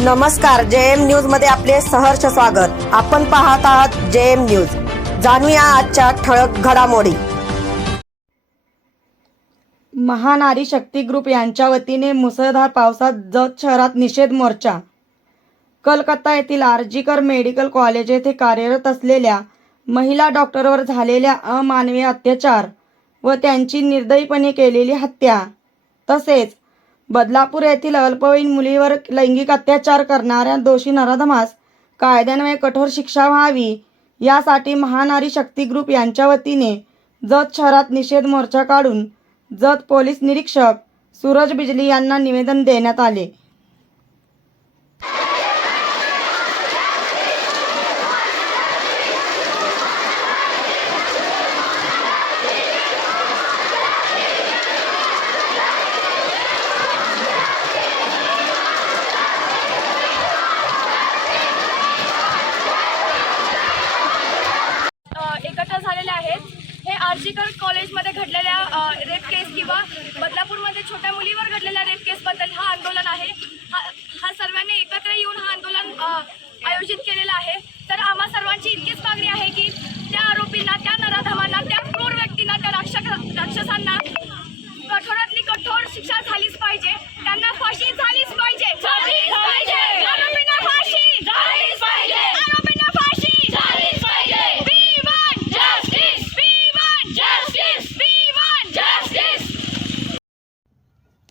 नमस्कार जे एम न्यूजमध्ये आपले सहर्ष स्वागत. आपण पाहत आहात जे एम न्यूज. जाणूया आजच्या ठळक घडामोडी. महानारी शक्ती ग्रुप यांच्या वतीने मुसळधार पावसात जत शहरात निषेध मोर्चा. कलकत्ता येथील आर्जीकर मेडिकल कॉलेज येथे कार्यरत असलेल्या महिला डॉक्टरवर झालेल्या अमानवीय अत्याचार व त्यांची निर्दयीपणे केलेली हत्या तसेच बदलापूर येथील अल्पवयीन मुलीवर लैंगिक अत्याचार करणाऱ्या दोषी नराधमास कायद्यान्वये कठोर शिक्षा व्हावी यासाठी महानारी शक्ती ग्रुप यांच्या वतीने जत शहरात निषेध मोर्चा काढून जत पोलीस निरीक्षक सूरज बिजली यांना निवेदन देण्यात आले अ, एकत्र झालेले आहेत सर्जिकल कॉलेजमध्ये घडलेल्या रेप केस किंवा बदलापूरमध्ये छोट्या मुलीवर घडलेल्या रेप केसबद्दल हा आंदोलन आहे. हा हा सर्वांनी एकत्र येऊन हा आंदोलन आयोजित केलेलं आहे. तर आम्हा सर्वांची इतकीच मागणी आहे की त्या आरोपींना त्या नराधमांना त्या क्रूर व्यक्तींना त्या राक्षस राक्षसांना कठोरातली कठोर शिक्षा झालीच पाहिजे. त्यांना फाशी झालीच पाहिजे झालीच पाहिजे आरोपींना फाशी झालीच पाहिजे आरोपींना फाशी झालीच पाहिजे We want justice! We want justice! We want justice!